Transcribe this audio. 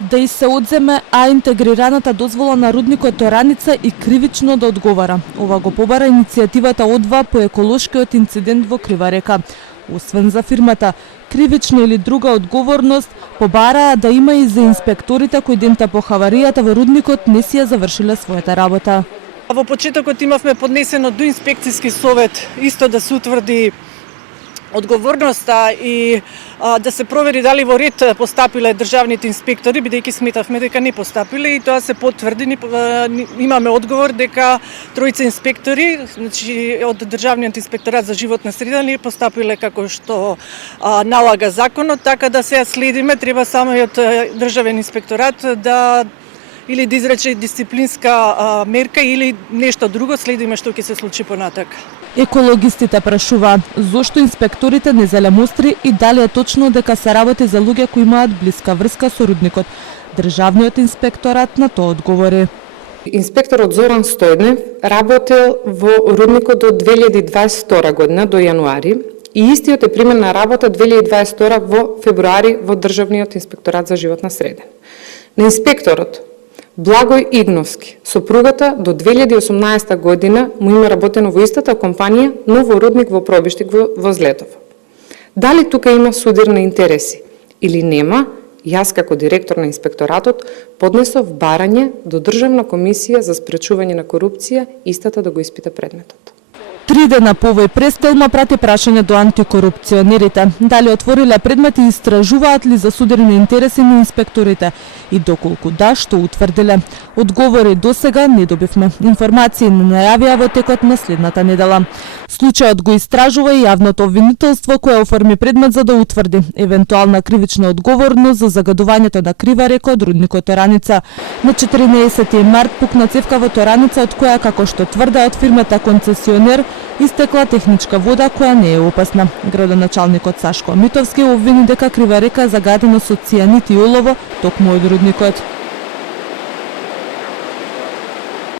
Да и се одземе интегрираната дозвола на рудникот Ораница и кривично да одговара. Ова го побара иницијативата ОДВА по еколошкиот инцидент во Крива река. Освен за фирмата, кривична или друга одговорност, побараа да има и за инспекторите кои дента по хаваријата во рудникот не си ја завршиле својата работа. Во почетокот имавме поднесено до инспекцијски совет исто да се утврди одговорноста и да се провери дали во ред постапиле државните инспектори, бидејќи сметавме дека не постапиле и тоа се потврди. Имаме одговор дека тројца инспектори, значи од Државниот инспекторат за животна среда не постапиле како што налага законот, така да се следиме, треба самиот Државен инспекторат да или да изрече дисциплинска мерка или нешто друго, следиме што ќе се случи понатак. Екологистите прашуваат зошто инспекторите не зеле мостри и дали е точно дека се работи за луѓе кои имаат блиска врска со рудникот. Државниот инспекторат на тоа одговори. Инспекторот Зоран Стојднев работел во рудникот до 2022 година до јануари и истиот е примен на работа 2022 во февруари во Државниот инспекторат за животна среда. На инспекторот Благој Игновски, сопругата до 2018 година му има работено во истата компанија, но во рудник во Пробиштик во Злетово. Дали тука има судирни интереси или нема, јас како директор на инспекторатот поднесов барање до Државна комисија за спречување на корупција, истата да го испита предметот. 3 дена по овој престелма прати прашање до антикорупционерите. Дали отвориле предмети и истражуваат ли за судирни интереси на инспекторите и доколку да, што утврдиле. Одговори до сега не добивме. Информации не најавија во текот на следната недела. Случајот го истражува и јавното обвинителство кое оформи предмет за да утврди евентуална кривична одговорност за загадувањето на Крива река од рудникот Ораница. На 14 март пукна цевка во Ораница од која, како што тврдеат фирмата концесионер, истекла техничка вода која не е опасна. Градоначалникот Сашко Митовски обвини дека Крива река е загадена со цијанид и олово токму од рудникот.